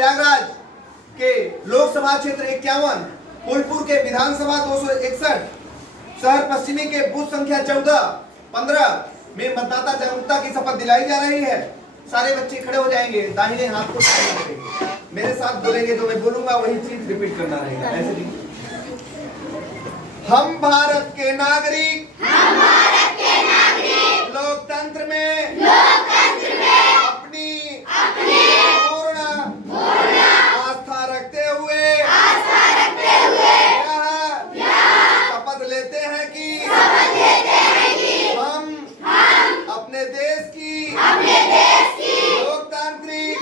प्रयागराज के लोकसभा क्षेत्र 51, फूलपुर के विधानसभा 261, शहर पश्चिमी के बूथ संख्या 14-15 में मतदाता जागरूकता की शपथ दिलाई जा रही है। सारे बच्चे खड़े हो जाएंगे, दाहिने हाथ को सामने रखेंगे, मेरे साथ बोलेंगे, जो मैं बोलूंगा वही चीज रिपीट करना रहेगा। ऐसे नहीं। हम भारत के नागरिक, लोकतंत्र में अपनी पूर्ण आस्था रखते हुए यह शपथ लेते हैं कि हम अपने देश की लोकतांत्रिक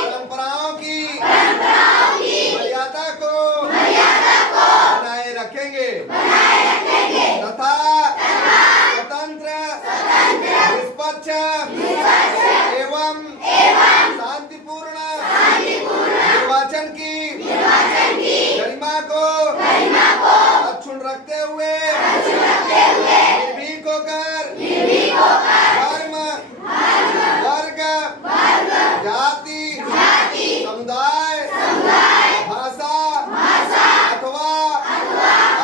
परंपराओं की मर्यादा को बनाए रखेंगे तथा स्वतंत्र, निष्पक्ष एवं शांतिपूर्ण निर्वाचन की गरिमा को अक्षुण्ण रखते हुए निर्भीक होकर धर्म, वर्ग, जाति, समुदाय, भाषा अथवा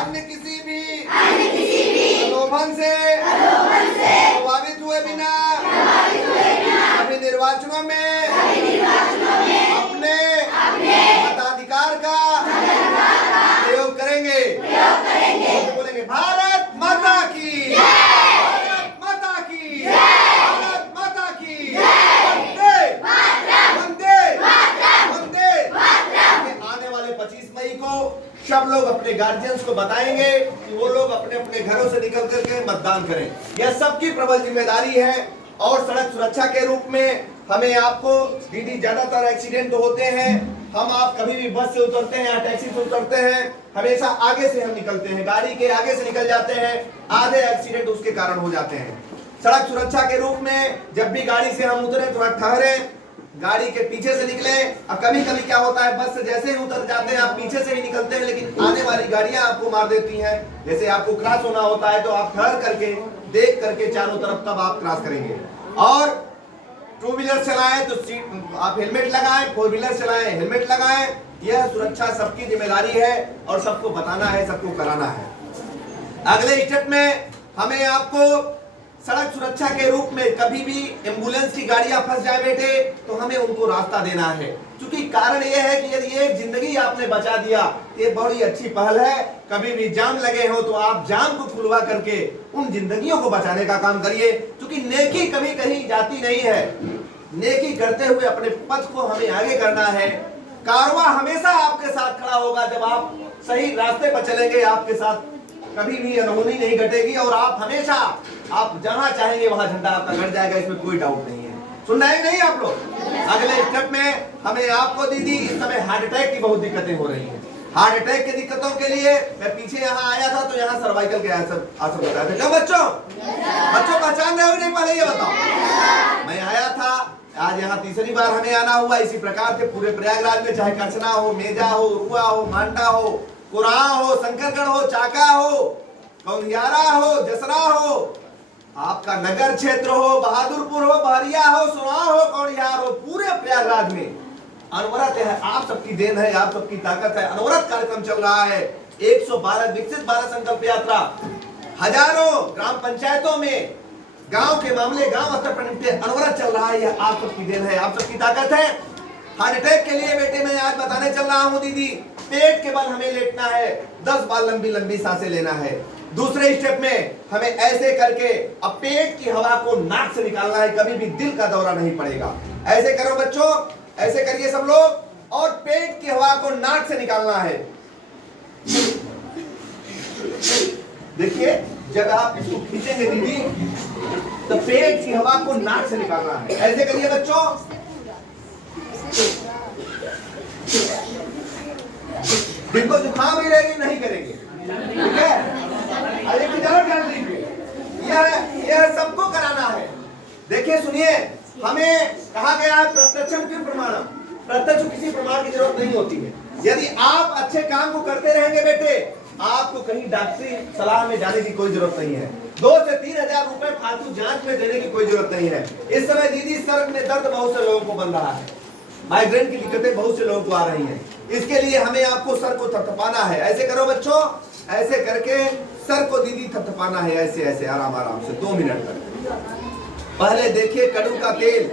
अन्य किसी भी प्रलोभन से प्रभावित हुए बिना सभी निर्वाचनों में अपने मताधिकार का प्रयोग करेंगे। बोलेंगे भारत माता की, भारत माता की, भारत माता की, वंदे वंदे वंदे। आने वाले 25 मई को सब लोग अपने गार्जियंस को बताएंगे कि वो लोग अपने अपने घरों से निकल करके मतदान करें। यह सबकी प्रबल जिम्मेदारी है। और सड़क सुरक्षा के रूप में हमें आपको दीदी, ज्यादातर एक्सीडेंट होते हैं, हम आप कभी भी बस से उतरते हैं या टैक्सी से उतरते हैं, हमेशा आगे से हम निकलते हैं, गाड़ी के आगे से निकल जाते हैं, आधे एक्सीडेंट उसके कारण हो जाते हैं। सड़क सुरक्षा के रूप में जब भी गाड़ी से हम उतरे थोड़ा ठहरे, गाड़ी के पीछे से निकले। अब कभी कभी क्या होता है, बस से जैसे ही उतर जाते हैं आप पीछे से ही निकलते हैं, लेकिन आने वाली गाड़ियां आपको मार देती हैं। जैसे आपको क्रॉस होना होता है तो आप ठहर करके देख करके चारों तरफ तब आप क्रॉस करेंगे। और टू व्हीलर चलाएं तो सीट आप हेलमेट लगाएं, फोर व्हीलर चलाएं हेलमेट लगाएं। यह सुरक्षा सबकी जिम्मेदारी है और सबको बताना है, सबको कराना है। अगले स्टेप में हमें आपको सड़क सुरक्षा के रूप में कभी भी एम्बुलेंस की गाड़ियां फंस जाए बेटे तो हमें उनको रास्ता देना है, क्योंकि कारण यह है कि यदि एक जिंदगी आपने बचा दिया ये बड़ी अच्छी पहल है। कभी भी जाम लगे हो तो आप जाम को खुलवा करके उन जिंदगियों को बचाने का काम करिए, क्योंकि नेकी कभी कहीं जाती नहीं है। नेकी करते हुए अपने पथ को हमें आगे करना है। कारवां हमेशा आपके साथ खड़ा होगा। जब आप सही रास्ते पर चलेंगे आपके साथ कभी भी अनहोनी नहीं घटेगी और आप हमेशा आप जहां चाहेंगे वहां झंडा आपका गड़ जाएगा, इसमें कोई डाउट नहीं है। सुन रहे हैं नहीं आप लोग? अगले स्टेप में हमें आपको दीदी, इस समय हार्ट अटैक की बहुत दिक्कतें हो रही हैं। हार्ट अटैक की दिक्कतों के लिए मैं पीछे यहाँ आया था तो यहाँ सर्वाइकल के आसन बताया था। क्यों बच्चों? बच्चों पहचान रहे हो नहीं? पहले ये बताओ। मैं आया था, आज यहाँ तीसरी बार हमें आना हुआ। इसी प्रकार से पूरे प्रयागराज में चाहे करछना हो, मेजा हो, रुआ हो, मांडा हो, कुराह हो, शंकरगढ़ हो, चाका हो, कौंधियारा हो, जसरा हो, आपका नगर क्षेत्र हो, बहादुरपुर हो, बहरिया हो, सुनाव हो, कौड़ियार हो, पूरे प्रयागराज में अनवरत है। आप सबकी देन है, आप सबकी ताकत है। अनवरत कार्यक्रम चल रहा है। 112 विकसित भारत संकल्प यात्रा हजारों ग्राम पंचायतों में गांव के मामले गांव स्तर पर निपटे अनवरत चल रहा है। यह आप सबकी देन है, आप सबकी ताकत है। हार्ट अटैक के लिए बेटे मैं आज बताने चल रहा हूं दीदी, पेट के बल हमें लेटना है, 10 बार लंबी लंबी सांसें लेना है। दूसरे स्टेप में हमें ऐसे करके अब पेट की हवा को नाक से निकालना है, कभी भी दिल का दौरा नहीं पड़ेगा। ऐसे करो बच्चों, ऐसे करिए सब लोग, और पेट की हवा को नाक से निकालना है। देखिए जब आप इसको खींचेंगे दीदी तो पेट की हवा को नाक से निकालना है। ऐसे करिए बच्चों। जिनको जुकाम ही रहेगी नहीं करेंगे, ठीक है? अरे जरूर कर दीजिए। यह सबको कराना है। देखिए सुनिए, हमें कहा गया है प्रत्यक्षम क्यों प्रमाणम, प्रत्यक्ष किसी प्रमाण की जरूरत नहीं होती है। यदि आप अच्छे काम को करते रहेंगे बेटे, आपको कहीं डॉक्टरी सलाह में जाने की कोई जरूरत नहीं है। 2 से 3 हजार रुपए फालतू जांच में देने की कोई जरूरत नहीं है। इस समय दीदी सर में दर्द बहुत से लोगों को बन रहा है। माइग्रेन की दिक्कतें बहुत से लोगों को आ रही हैं। इसके लिए हमें आपको सर को थपथपाना है। ऐसे करो बच्चों, ऐसे करके सर को दीदी थपथपाना है, ऐसे ऐसे आराम आराम से 2 मिनट तक। पहले देखिए कड़ू का तेल,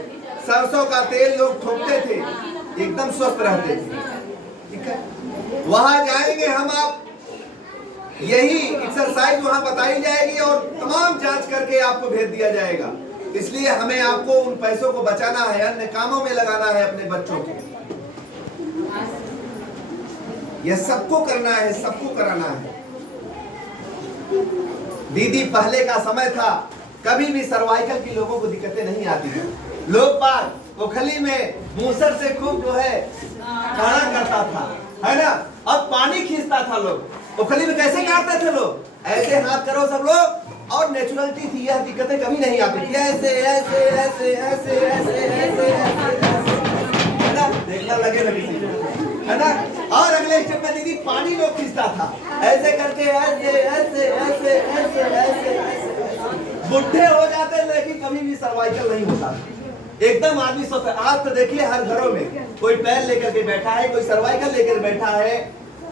सरसों का तेल लोग ठोकते थे, एकदम स्वस्थ रहते थे। ठीक है, वहां जाएंगे हम, आप यही एक्सरसाइज वहां बताई जाएगी और तमाम जांच करके आपको भेज दिया जाएगा। इसलिए हमें आपको उन पैसों को बचाना है, अन्य कामों में लगाना है अपने बच्चों के। यह सबको करना है, सबको कराना है। दीदी पहले का समय था, कभी भी सर्वाइकल की लोगों को दिक्कतें नहीं आती थी। लोग बाग ओखली में मूसर से खूब जो है काढ़ा करता था, है ना। अब पानी खींचता था लोग। ओखली में कैसे काटते थे लोग? ऐसे हाथ करो सब लोग, और नेचुरलिटी थी, यह दिक्कतें कभी नहीं आती थी। ऐसे ऐसे ऐसे ऐसे ऐसे ऐसे है ना, देखना लगे ना किसी को, है ना। और अगले स्टेप में दीदी पानी लोग खींचता था, ऐसे करके ऐसे ऐसे ऐसे ऐसे ऐसे। बुढ़े हो जाते लेकिन कभी भी सर्वाइकल नहीं होता, एकदम आदमी स्वस्थ। आज तो देखिए हर घरों में कोई पैर लेकर के बैठा है, कोई सर्वाइकल लेकर बैठा है,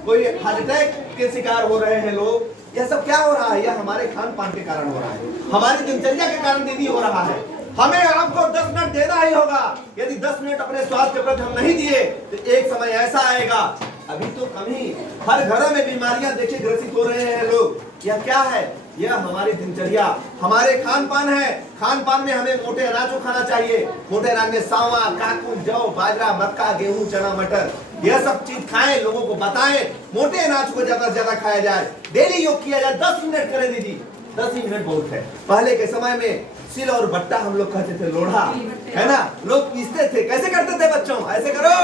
कोई हार्ट अटैक के शिकार हो रहे हैं लोग। यह सब क्या हो रहा है? यह हमारे खान पान के कारण हो रहा है, हमारी दिनचर्या के कारण दीदी हो रहा है। हमें आपको 10 मिनट देना ही होगा। यदि 10 मिनट अपने स्वास्थ्य के प्रति हम नहीं दिए तो एक समय ऐसा आएगा, अभी तो कम ही, हर घरों में बीमारियां देखिए ग्रसित हो रहे हैं लोग। यह क्या है? यह हमारी दिनचर्या, हमारे खान पान है। खान पान में हमें मोटे अनाज को खाना चाहिए। मोटे अनाज में सांवा, काकू, जौ, बाजरा, मक्का, गेहूं, चना, मटर, यह सब चीज खाएं, लोगों को बताएं मोटे अनाज को ज्यादा से ज्यादा खाया जाए। डेली योग किया जाए, 10 मिनट करें दीदी, 10 ही मिनट बहुत है। पहले के समय में सिल और बट्टा हम लोग कहते थे, लोढ़ा, है ना, लोग पीसते थे। कैसे करते थे बच्चों? ऐसे करो,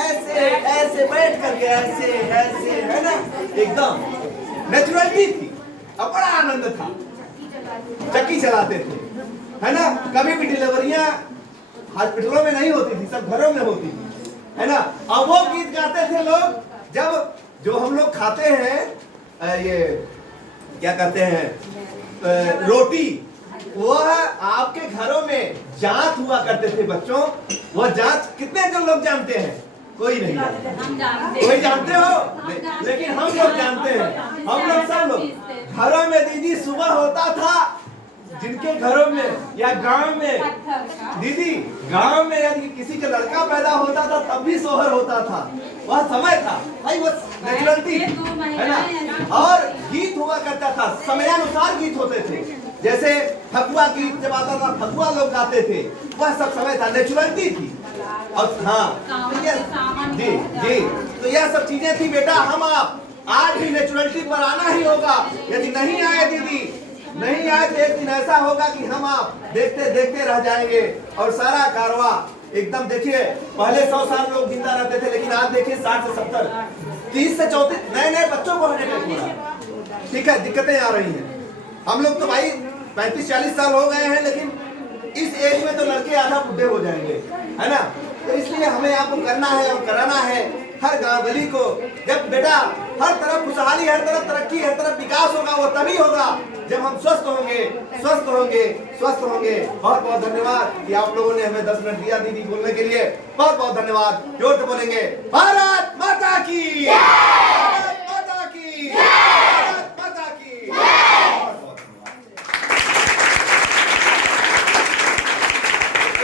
ऐसे ऐसे बैठ करके, ऐसे ऐसे, है ना, एकदम नेचुरलिटी थी और बड़ा आनंद था। चक्की चलाते थे, है ना। कभी भी डिलीवरियां हॉस्पिटलों में नहीं होती थी, सब घरों में होती थी, है ना। अब वो गीत गाते थे लोग, जब जो हम लोग खाते हैं ये क्या कहते हैं, रोटी, वह आपके घरों में जांच हुआ करते थे बच्चों। वह जांच कितने जो लोग जानते हैं? कोई नहीं जानते। कोई जानते हो? लेकिन हम लोग जानते हैं। हम लोग सब लोग घरों में दीदी सुबह होता था, जिनके घरों में या गांव में दीदी, गांव में यदि किसी का लड़का पैदा होता था तब भी सोहर होता था। वह समय था भाई, वह नेचुरलिटी है ना। और गीत हुआ करता था, समयानुसार गीत होते थे। जैसे फगुआ गीत जब आता था, फगुआ लोग गाते थे, वह सब समय था, नेचुरलिटी थी। और हाँ जी जी, तो यह सब चीजें थी बेटा। हम आप आज भी नेचुरलिटी पर आना ही होगा। यदि नहीं आए दीदी, नहीं आए तो एक दिन ऐसा होगा कि हम आप देखते देखते रह जाएंगे और सारा कारवा एकदम। देखिए पहले 100 साल लोग जिंदा रहते थे, लेकिन आज देखिए 60 से 70, 30 से 34 नए नए बच्चों को होने का, ठीक है, दिक्कतें आ रही हैं। हम लोग तो भाई 35-40 साल हो गए हैं, लेकिन इस एज में तो लड़के आधा बुढ़े हो जाएंगे, है ना। तो इसलिए हमें आपको करना है और कराना है हर गांव गली को। जब बेटा हर तरफ खुशहाली, हर तरफ तरक्की, हर तरफ विकास होगा, वो तभी होगा जब हम स्वस्थ होंगे, स्वस्थ होंगे, स्वस्थ होंगे। बहुत बहुत धन्यवाद कि आप लोगों ने हमें 10 मिनट दिया दीदी बोलने के लिए। बहुत बहुत धन्यवाद। जोर से बोलेंगे, भारत माता की जय।